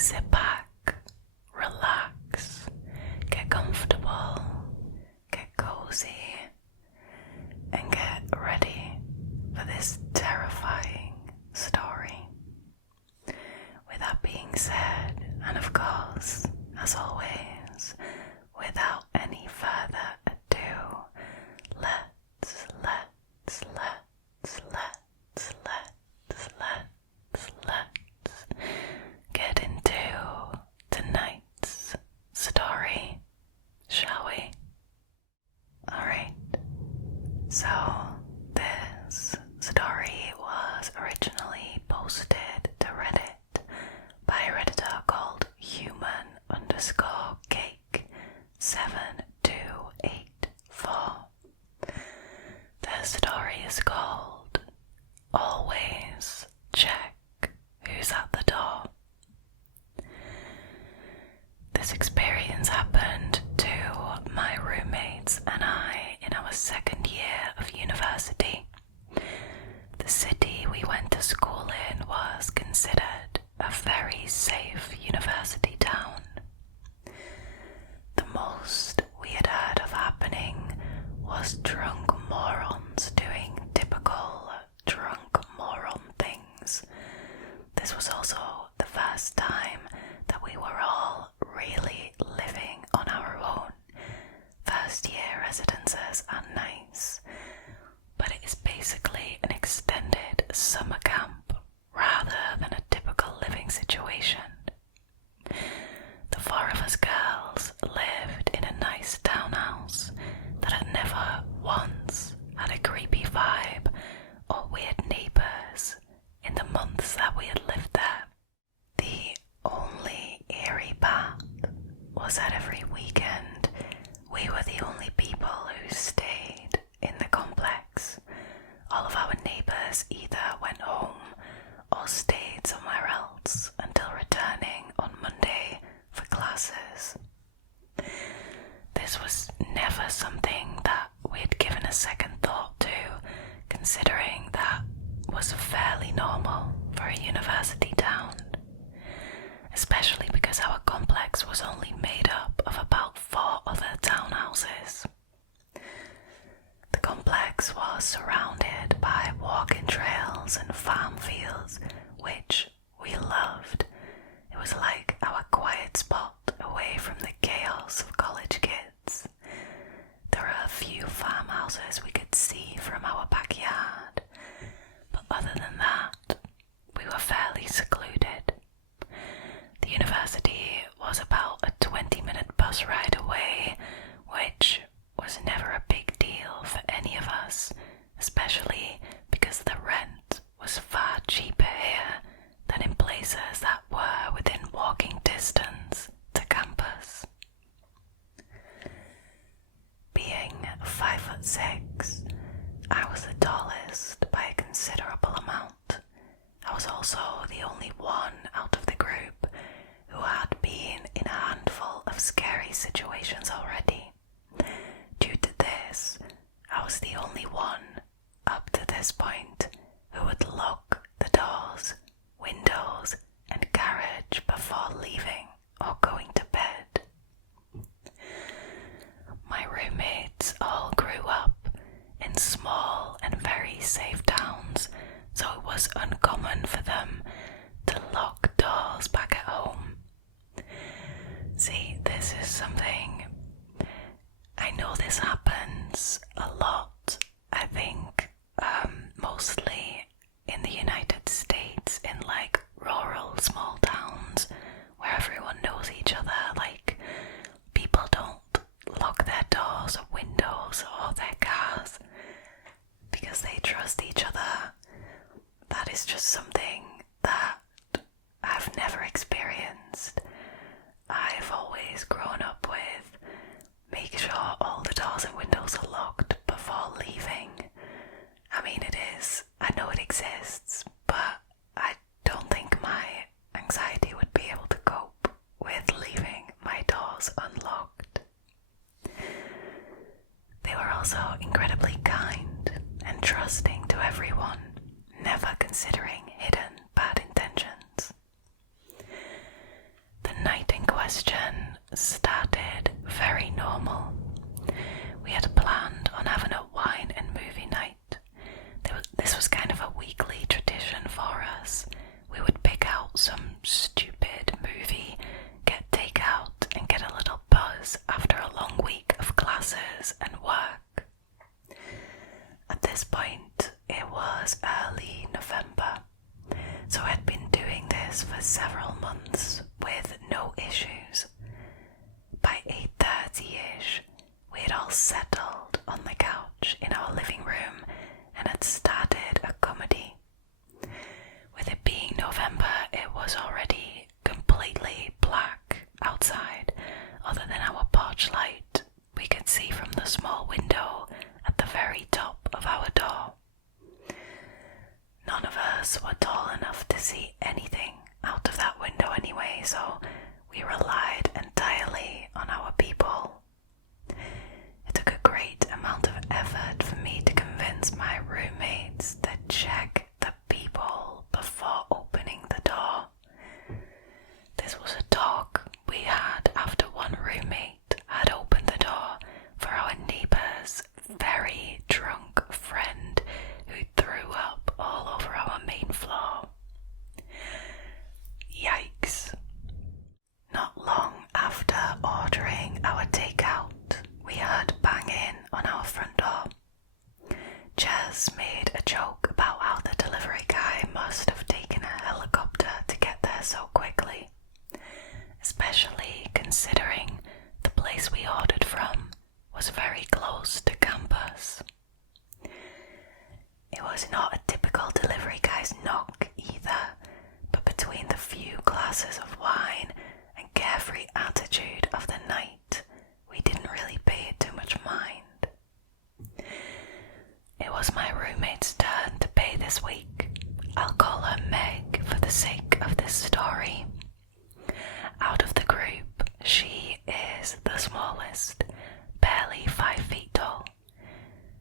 sit back, relax, get comfortable, get cozy, and get ready for this terrifying story. With that being said, and of course, as always, without any further ado, let's get into tonight's story, shall we? Alright, so this story was originally posted to Reddit by a Redditor called human_cake7284. The story is called Always Check Who's at the Door. This experience happened to my roommates and I in our second year of university. The city we went to school in was considered a very safe university town. The most we had heard of happening was drunk morons doing typical drunk moron things. This was also the first time that we were all really living on our own. First year residences are nice, but it is basically an extended summer camp rather than a typical living situation. The four of us girls lived in a nice townhouse that had never once had a creepy vibe or weird neighbours in the months that we had lived there. The only eerie part was that every weekend we were the only people who stayed in the complex. All of our neighbours either went home or stayed somewhere else until returning on Monday for classes. This was never something that we had given a second thought to, considering that was fairly normal for a university town, especially because our complex was only made up of about 4 other townhouses. The complex was surrounded by walking trails and farm fields, which we loved. It was like our quiet spot away from the chaos of college kids. There were a few farmhouses we could see from our backyard, but other than that, we were fairly secluded. The university was about a 20-minute bus ride away, which was never a big deal for any of us, especially because the rent was far cheaper here than in places that were within walking distance to campus. Being 5'6", I was the tallest by a considerable amount. I was also the only one out of the group who had been in a handful of scary situations already. Due to this, I was the only one, up to this point, who would lock the doors, windows, and garage before leaving or going to bed. My roommates all grew up in small and very safe towns, so it was uncommon for them to lock doors back at home. See, this is something, I know this happens a lot, I think, mostly in the United States, in like rural small towns where everyone knows each other. Like, people don't lock their doors or windows or their cars because they trust each other. That is just something that I've never experienced. I've always grown up with make sure all the doors and windows are locked before leaving. I mean, I know it exists, but I don't think my anxiety would be able to cope with leaving my doors unlocked. They were also incredibly kind and trusting to everyone, never considering hidden bad intentions. digestion started very normal. We had planned on having a wine and movie night. This was kind of a weekly tradition for us. We would pick out some stupid movie, get takeout, and get a little buzz after a long week of classes and work. At this point, it was early November, so I'd been doing this for several months with no issues. By 8:30ish, we had all settled on the couch in our living room and had started a comedy. With it being November, it was already completely black outside, other than our porch light we could see from the small window at the very top of our door. None of us were tall enough to see anything out of that window anyway, so we relied entirely on our people. It took a great amount of effort for me to convince my roommates to check the people before opening the door. This was a talk we had after one roommate had opened the door for our neighbour's very drunk friend who threw up all over our main floor. Yikes. Not long after ordering our takeout, we heard banging on our front door. Jess made a joke about how the delivery guy must have taken a helicopter to get there so quickly, especially considering the place we ordered from was very close to campus. It was not a typical delivery guy's knock either, but between the few glasses of wine and carefree attitude of the night, we didn't really pay it too much mind. It was my roommate's turn to pay this week. I'll call her Meg for the sake of this story. Out of the group, she is the smallest, barely 5 feet tall.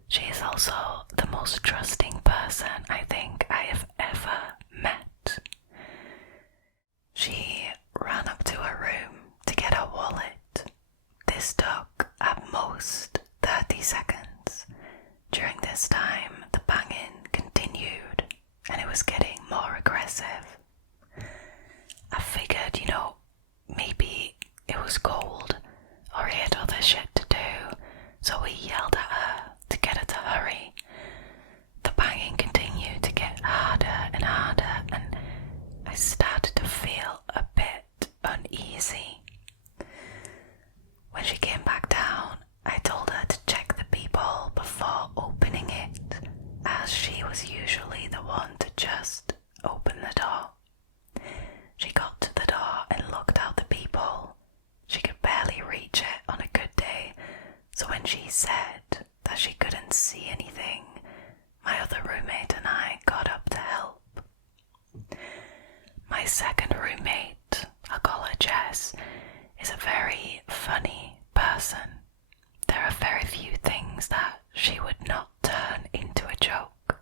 She is also the most trusting person I think I have ever met. She ran up to her room to get her wallet. This took at most 30 seconds. During this time, the banging continued and it was getting more aggressive. I figured, maybe it was cold or he had other shit to do, so we yelled at her to get her to hurry. The banging continued to get harder and harder, and I started to feel a bit uneasy. When she came back down, I told her to check the people before opening it, as she was usually the one to just open the door. She got to the door and looked out the people. She could barely reach it on a good day, so when she said that she couldn't see anything, my other roommate and I got up to help. My second roommate, I'll call her Jess, is a very funny person. There are very few things that she would not turn into a joke.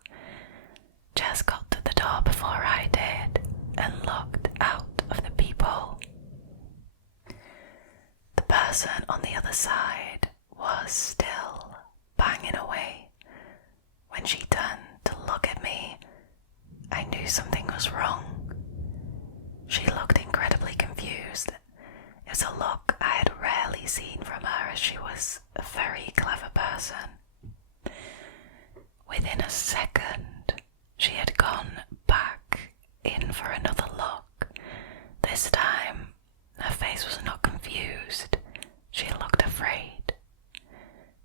Jess got to the door before I did and looked out of the people. The person on the other side was still banging away. When she turned to look at me, I knew something was wrong. She looked incredibly confused. It was a look I had rarely seen from her, as she was a very clever person. Within a second, she had gone back in for another look. This time, her face was not confused. She looked afraid.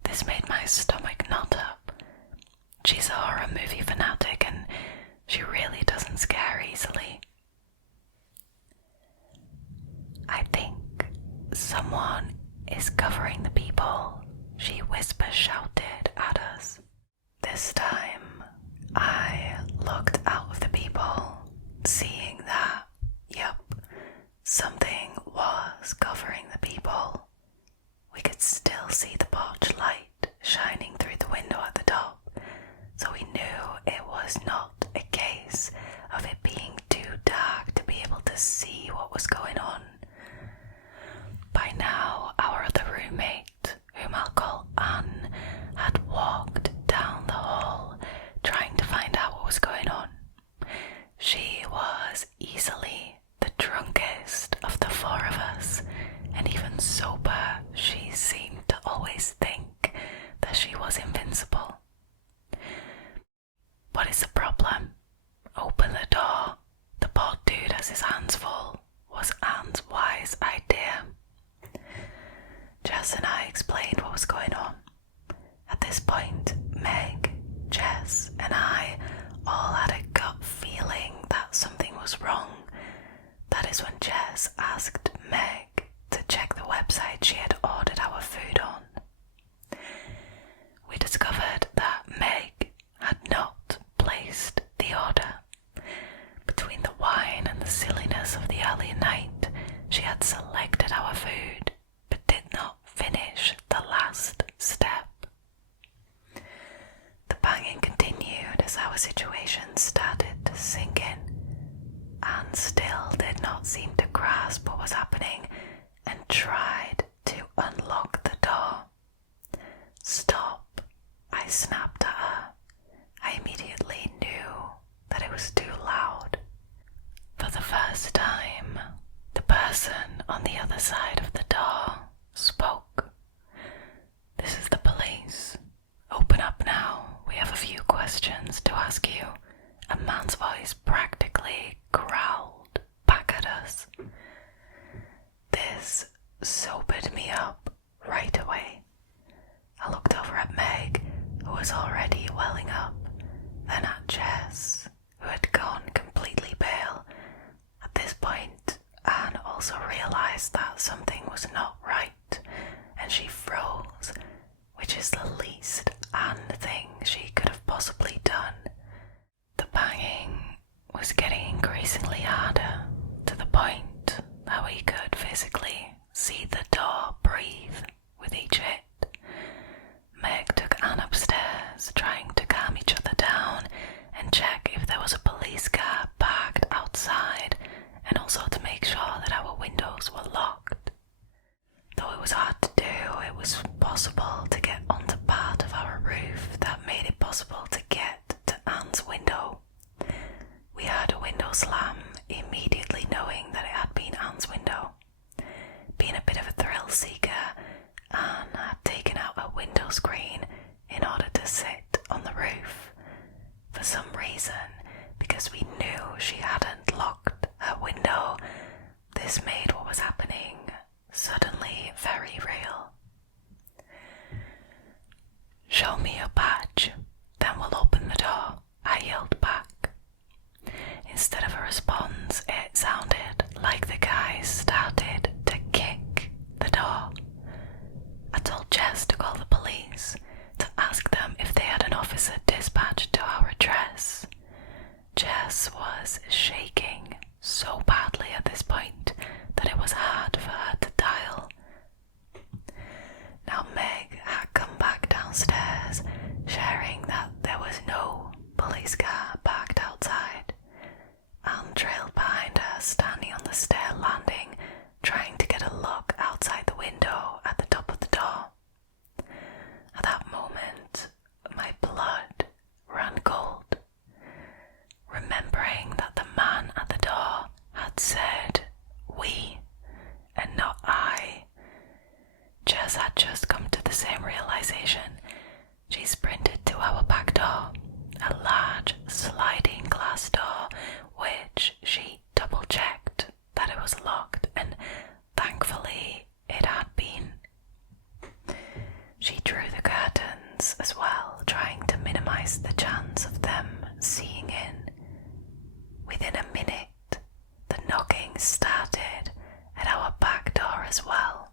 This made my stomach knot up. She's a horror movie fanatic and she really doesn't scare easily. I think someone is covering the people, she whisper-shouted at us. This time, I looked out of the people, seeing that, something was covering the people. We could still see the porch light shining through the window at the top, so we knew it was not a case of it being too dark to be able to see what was going on. is when Jess asked Meg to check the website she had ordered our food on. We discovered that Meg had not placed the order. Between the wine and the silliness of the earlier night, she had selected our food, but did not finish the last step. The banging continued as our situation started to sink in. Anne still did not seem to grasp what was happening and tried to unlock the door. "Stop," I snapped at her. I immediately knew that it was too loud. For the first time, the person on the other side of the door spoke. "This is the police. Open up now. We have a few questions to ask you." A man's voice practically growled back at us. This sobered me up right away. I looked over at Meg, who was already welling up, then at Jess, who had gone completely pale. At this point, Anne also realized that something was not right, and she froze, which is the least Anne thing she could have possibly done. The banging was getting increasingly harder, to the point that we could physically see the door breathe with each hit. Meg took Anne upstairs, trying to calm each other down and check if there was a police car parked outside, and also to make sure that our windows were locked. Though it was hard to do, it was possible to get onto part of our roof that made it possible to get to Anne's window. We heard a window slam, immediately knowing that it had been Anne's window. Being a bit of a thrill seeker, Anne had taken out a window screen in order to sit on the roof. For some reason, because we knew she hadn't locked her window, this made what was happening suddenly very real. "Show me your badge, then we'll open the door," I yelled back. Instead of a response, it sounded like the guy started to kick the door. I told Jess to call the police, to ask them if they had an officer dispatched to our address. Jess was shaking so badly at this point that it was hard for her to dial. Now Meg had come back downstairs, sharing that there was no police car parked outside. Anne trailed behind her, standing on the stair landing, trying to get a look outside the window at the top of the door. At that moment, my blood ran cold, remembering that the man at the door had said "we" and not "I." Jess had just come to the same realization. She sprinted to our back door, a large sliding glass door, which she double-checked that it was locked, and thankfully it had been. She drew the curtains as well, trying to minimize the chance of them seeing in. Within a minute, the knocking started at our back door as well.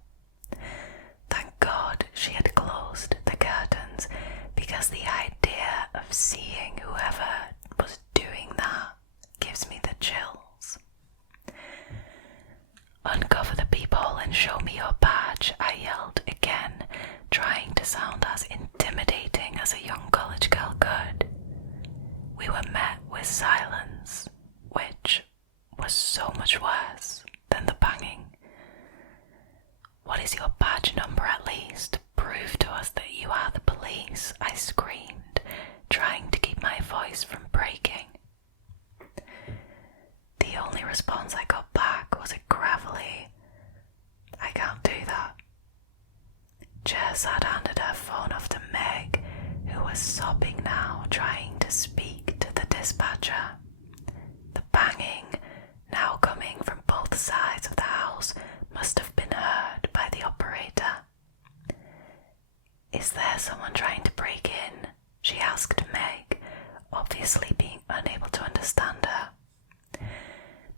Thank God she had closed the curtains, because the idea of seeing whoever was doing that gives me the chills. "Uncover the peephole and show me your badge," I yelled again, trying to sound as intimidating as a young college girl could. We were met with silence, which was so much worse than the banging. "What is your badge number at least? Prove to us that you are the police," I screamed, trying to keep my voice from breaking. The only response I got back was a gravelly, "I can't do that." Jess had handed her phone off to Meg, who was sobbing now, trying to speak to the dispatcher. The banging, now coming from both sides of the house, must have been heard by the operator. "Is there someone trying to break in?" she asked Meg, obviously being unable to understand her.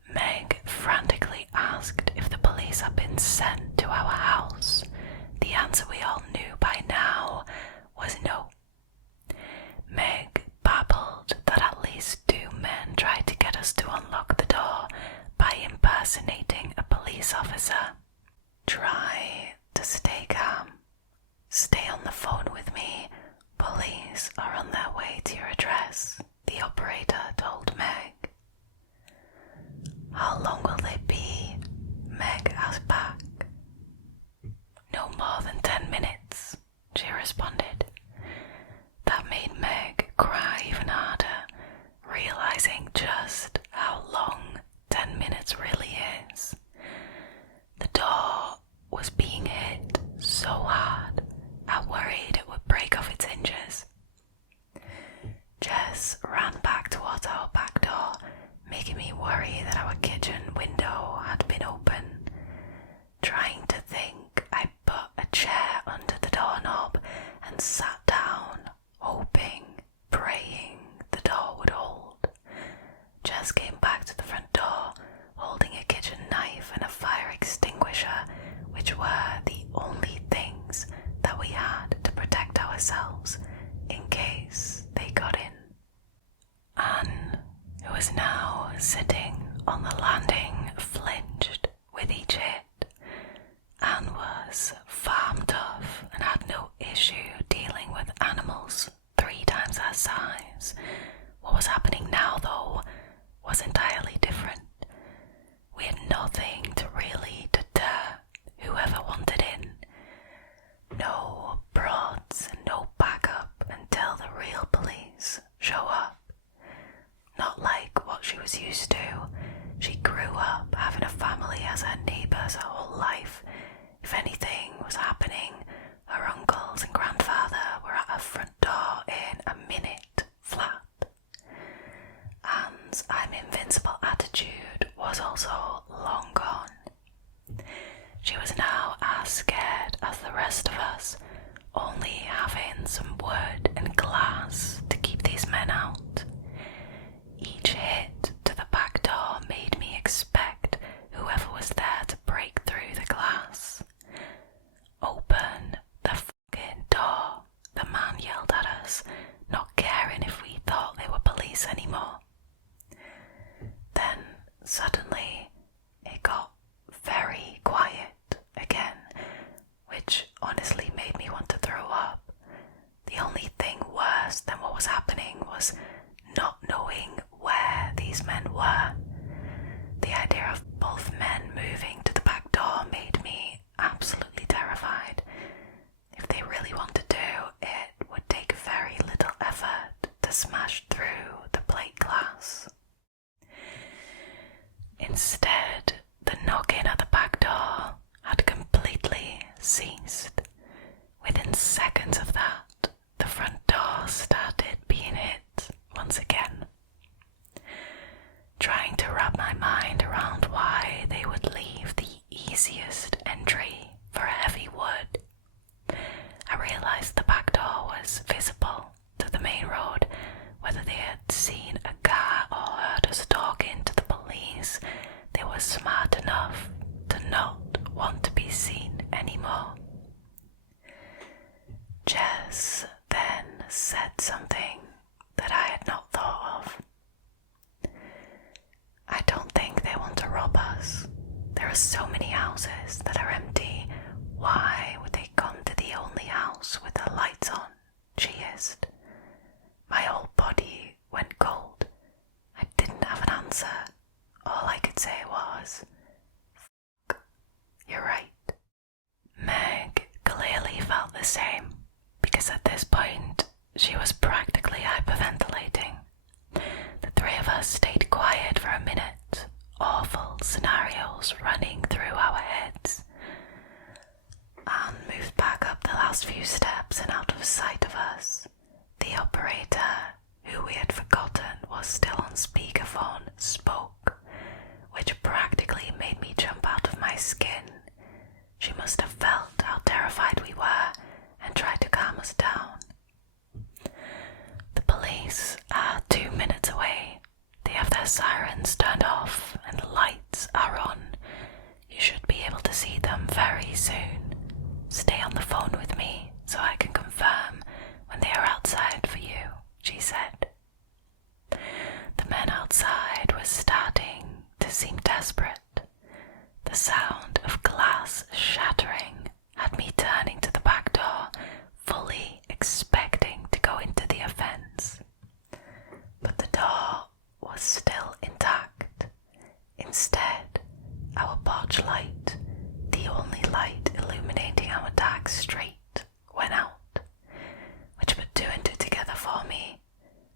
Meg frantically officer. Try to stay calm. Stay on the phone with me. Police are on their way to your address, the operator told Meg. How long will they be? Meg asked back. No more than 10 minutes, she responded. That made Meg cry even harder, realizing just how long 10 minutes really is. The door was being hit so hard, I worried it would break off its hinges. Jess ran back towards our back door, making me worry that our kitchen window had been open. Trying to think, I put a chair under the doorknob and sat down, hoping, praying the door would hold. Jess came back to the front door, holding a kitchen knife and a fire extinguisher, which were the only things that we had to protect ourselves in case they got in. Anne, who was now sitting on the landing, flinched with each hit. Anne was farm tough and had no issue dealing with animals 3 times her size. What was happening now, though, was entirely different. We had nothing to really deter whoever wanted in. No prods and no backup until the real police show up. Not like what she was used to. She grew up having a family as her neighbours her whole life. If anything was happening, her uncles and grandfather were at her front door in a minute flat. Anne's I'm invincible attitude was also long gone. She was now as scared as the rest of us, only having some wood and glass to keep these men out. Each hit to the back door made me expect whoever was there to break through the glass. Open the fucking door, the man yelled at us, not caring if we thought they were police anymore. Then, suddenly, it got very quiet again, which honestly made me want to throw up. The only thing worse than what was happening was not knowing where these men were. The idea of both men moving to the back door made me absolutely terrified. If they really wanted to, it would take very little effort to smash through the plate glass. Instead, the knocking at the back door had completely ceased. Within seconds of that, the front door started being hit once again. Trying to wrap my mind around why they would leave the easiest entry for heavy wood, I realized the back door was visible to the main road. Whether they had seen a car or heard us talking to the police, they were smart enough to not want to be seen anymore. Jess then said something that I had not thought of. I don't think they want to rob us. There are so many houses that are empty. Why would they come to the only house with the lights on? She hissed. My whole body went cold. I didn't have an answer. All I could say was, "Fuck, you're right." Meg clearly felt the same, because at this point she was practically hyperventilating. The 3 of us stayed quiet for a minute, awful scenarios running through our heads. Anne moved back up the last few steps and out of sight of us. The operator, who we had forgotten was still on speakerphone, spoke, which practically made me jump out of my skin. She must have felt how terrified we were and tried to calm us down. The police are 2 minutes away. They have their sirens turned off and the lights are on. You should be able to see them very soon. Stay on the phone with me so I can confirm when they are outside for you, she said. The men outside were starting to seem desperate. The sound of torchlight, the only light illuminating our dark street, went out, which put two and two together for me,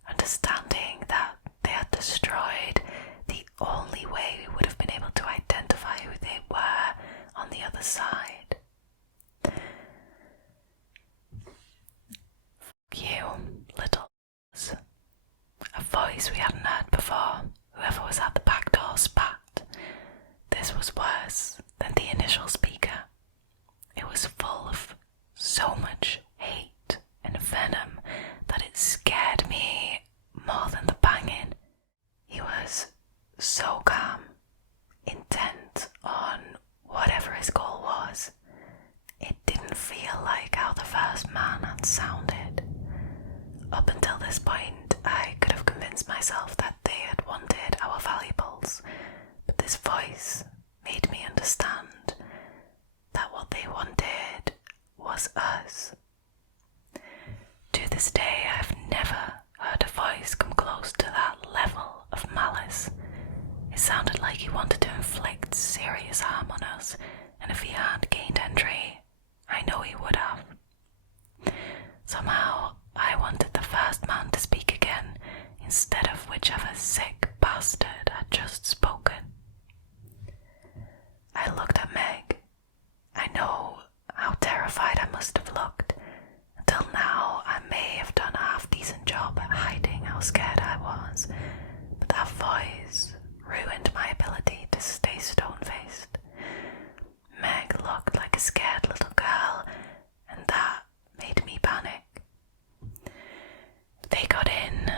understanding that they had destroyed the only way we would have been able to identify who they were on the other side. Fuck you, little. A voice we hadn't heard before. Whoever was at the back door spat. This was worse than the initial speaker. It was full of so much hate and venom that it scared me more than the banging. He was so calm, intent on whatever his goal was. It didn't feel like how the first man had sounded. Up until this point, I could have convinced myself that they had wanted our valuables, but this voice made me understand that what they wanted was us. To this day, I've never heard a voice come close to that level of malice. It sounded like he wanted to inflict serious harm on us, and if he had gained entry, I know he would have. Somehow, I wanted the first man to speak again, instead of whichever sick bastard had just spoken. I looked at Meg. I know how terrified I must have looked. Until now, I may have done a half-decent job at hiding how scared I was, but that voice ruined my ability to stay stone-faced. Meg looked like a scared little girl, and that made me panic. If they got in,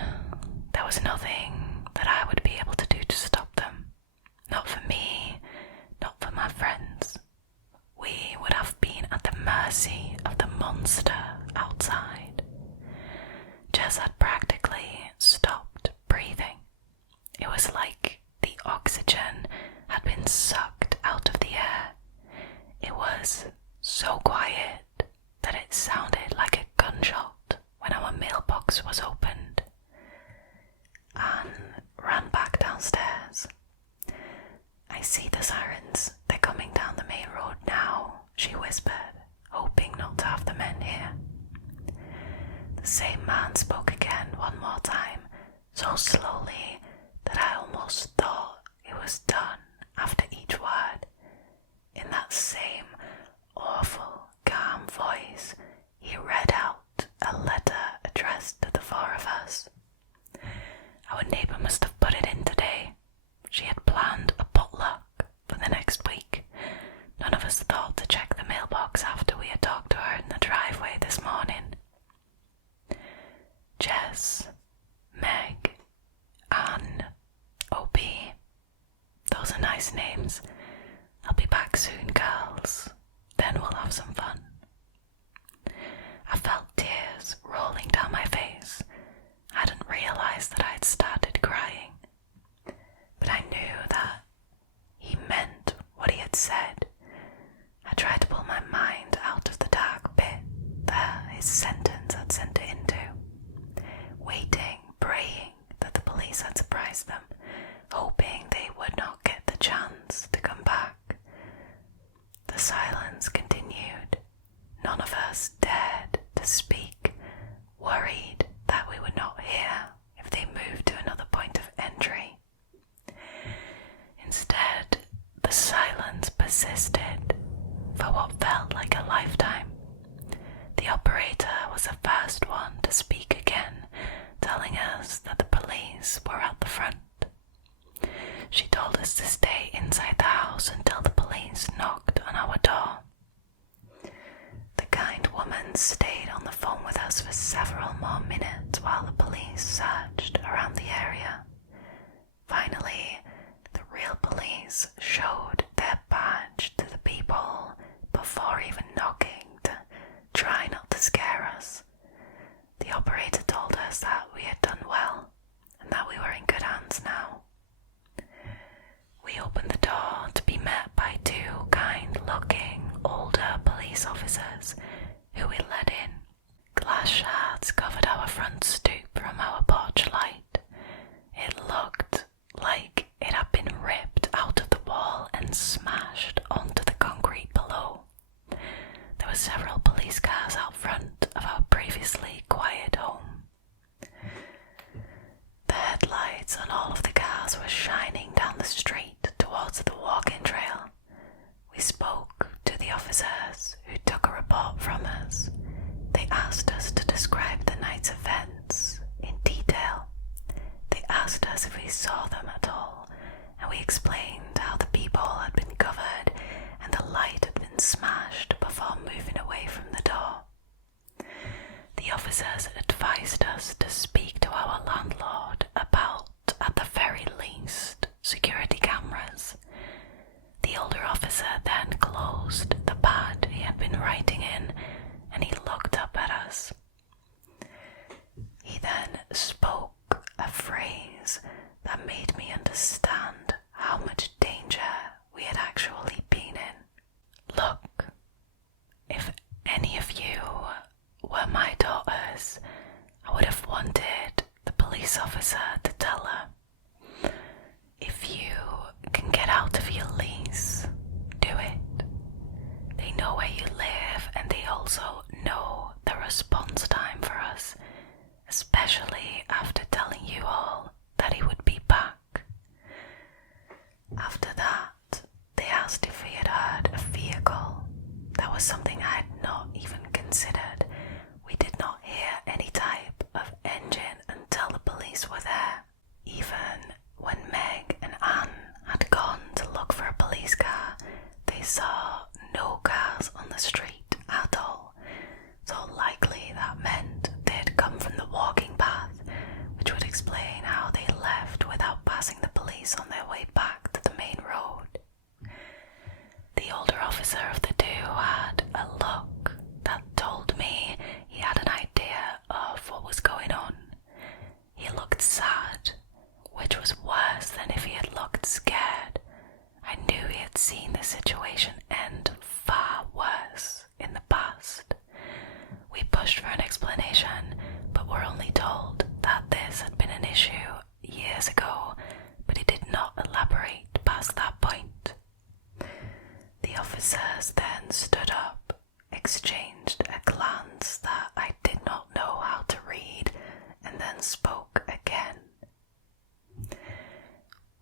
there was nothing that I would be able to do to stop them. Not for me, not for my friends. We would have been at the mercy of the monster outside. Jess had practically stopped breathing. It was like the oxygen had been sucked out of the air. It was so quiet that it sounded like a gunshot when our mailbox was opened. Anne ran back downstairs. I see the sirens. They're coming down the main road now, she whispered, hoping not to have the men hear. The same man spoke again one more time, so slowly that I almost thought it was done after each word. In that same awful, calm voice, he read out a letter addressed to the four of us. Our neighbour must have put it in today. She had planned a potluck for the next week. None of us thought to check the mailbox after we had talked to her in the driveway this morning. Jess, Meg, Anne, OB. Those are nice names. I'll be back soon, girls. Then we'll have some fun. I felt tears rolling down my face. I hadn't realised that I had started crying. But I knew that he meant what he had said. I tried to pull my mind out of the dark pit that his sentence had sent it into. Waiting, praying that the police had surprised them, hoping they would not get the chance to come back. The silence continued. None of us dared to speak, worried that we would not hear if they moved to another point of entry. Instead, the silence persisted for what felt like a lifetime. The operator was the first one to speak again, telling us that the police were at the front. She told us to stay inside the house until the police knocked on our door. The kind woman stayed on the phone with us for several more minutes while the police searched around the area. Finally, the real police showed their badge to the people before closed the pad he had been writing in, and he looked up at us. He then spoke a phrase that made me understand how much danger we had actually been in. Look, if any of you were my daughters, I would have wanted the police officer to tell her, if you can get out of your lease, do it. They know where you live, and they also know the response time for us, especially after telling you all that he would be back. After that, they asked if we had heard a vehicle. That was something I had not even considered. We did not hear any type of engine until the police were there. Even when Meg and Anne had gone to look for a police car, they saw no cars on the street at all. So likely that meant they had come from the walking path, which would explain how they left without passing the police on their way back to the main road. The older officer of the two had a look that told me he had an idea of what was going on. He looked sad, which was worse than if he had looked scared. I knew he had seen the situation end far worse in the past. We pushed for an explanation, but were only told that this had been an issue years ago, but he did not elaborate past that point. The officers then stood up, exchanged a glance that I did not know how to read, and then spoke again.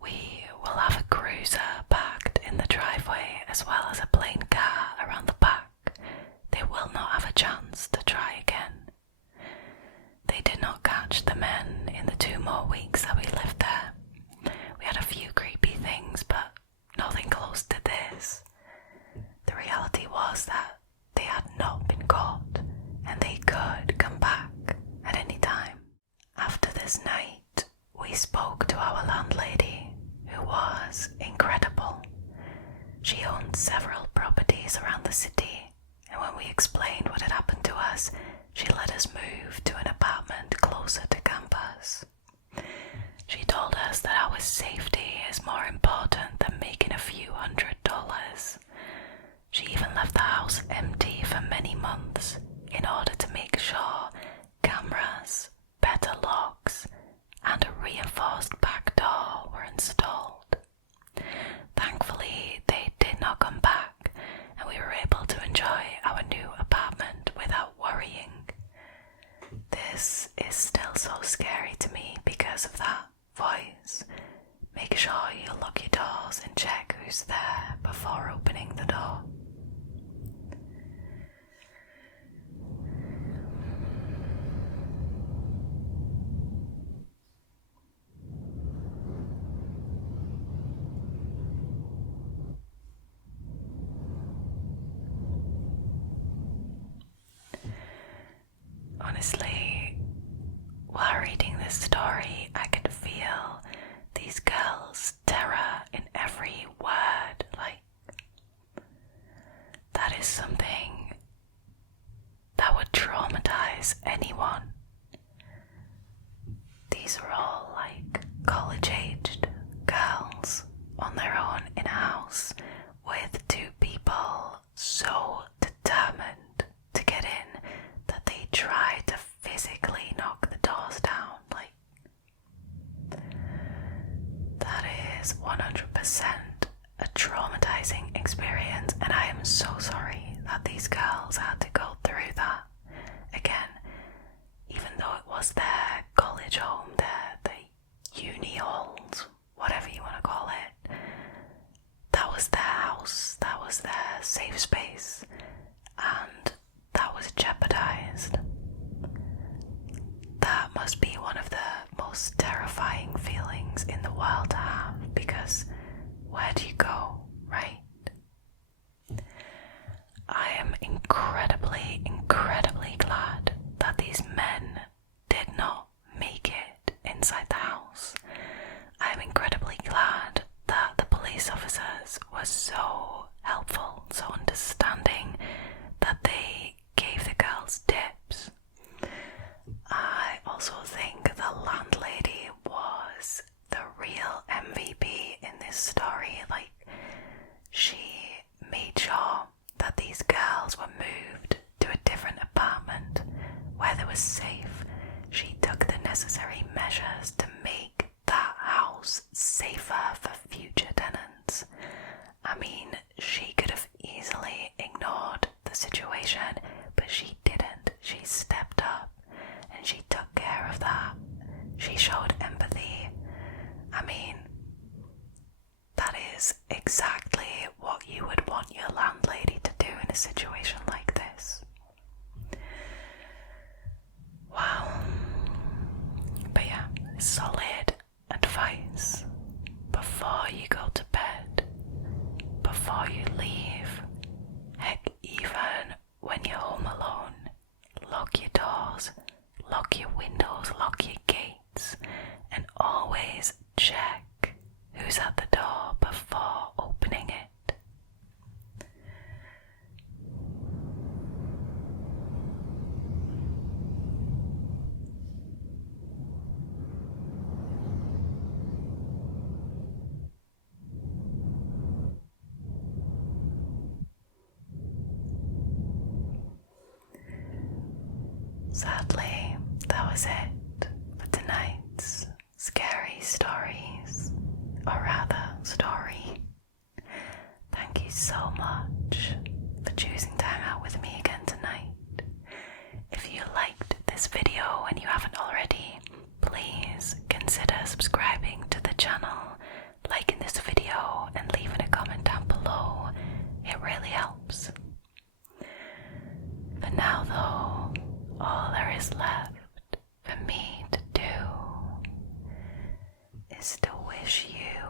We will have a cruiser parked in the driveway as well as a plain car around the back. They will not have a chance to try again. They did not catch the men in the 2 more weeks that we lived there. We had a few creepy things, but nothing close to this. The reality was that they had not been caught, and they could come back at any time. After this night, we spoke to our landlady, who was incredible. She owned several properties around the city, and when we explained what had happened to us, she let us move to an apartment closer to campus. She told us that our safety is more important than making a few $100s. She even left the house empty for many months in order to make sure cameras, better locks, and a reinforced back door were installed. Thankfully, they did not come back, and we were able to enjoy our new apartment without worrying. This is still so scary to me because of that voice. Make sure you lock your doors and check who's there before opening the door. Honestly, while reading this story, I could feel these girls' terror in every word. That is something that would traumatize anyone. These are all college-aged girls on their own in a house with 2 people so determined to get in that they try to physically knock the doors down. That is 100% a traumatizing experience, and I am so sorry that these girls had to go through that. Again, even though it was their college home, their uni halls, whatever you want to call it, that was their house, that was their safe space, and that was jeopardized. That must be one of the most terrifying feelings in the world to have, because where do you go, right? I am incredibly, incredibly glad that these men did not make it inside the house. I am incredibly glad that the police officers were so helpful, so understanding, made sure that these girls were moved to a different apartment where they were safe. She took the necessary measures to make that house safer for future tenants. I mean, she could have easily ignored the situation, but she didn't. She stepped up and she took care of that. She showed empathy. I mean, that is exactly what you would want your landlady to do in a situation like this. Wow. But yeah, solid advice. Before you go to bed, before you leave, heck, even when you're home alone, lock your doors, lock your windows, lock your gates, and always check who's at the door before opening it. Sadly, that was it for tonight's scary stories, or rather story. Thank you so much for choosing to hang out with me again tonight. If you liked this video and you haven't already, please consider subscribing to the channel, liking this video and leaving a comment down below. It really helps. For now though, all there is left for me to do is to wish you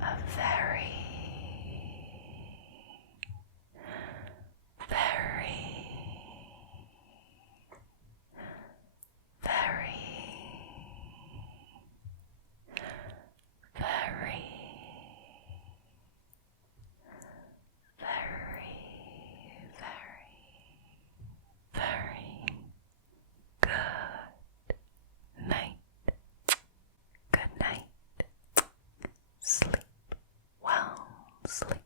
a very, very, very, very, very good night. Good night. Sleep well, sleep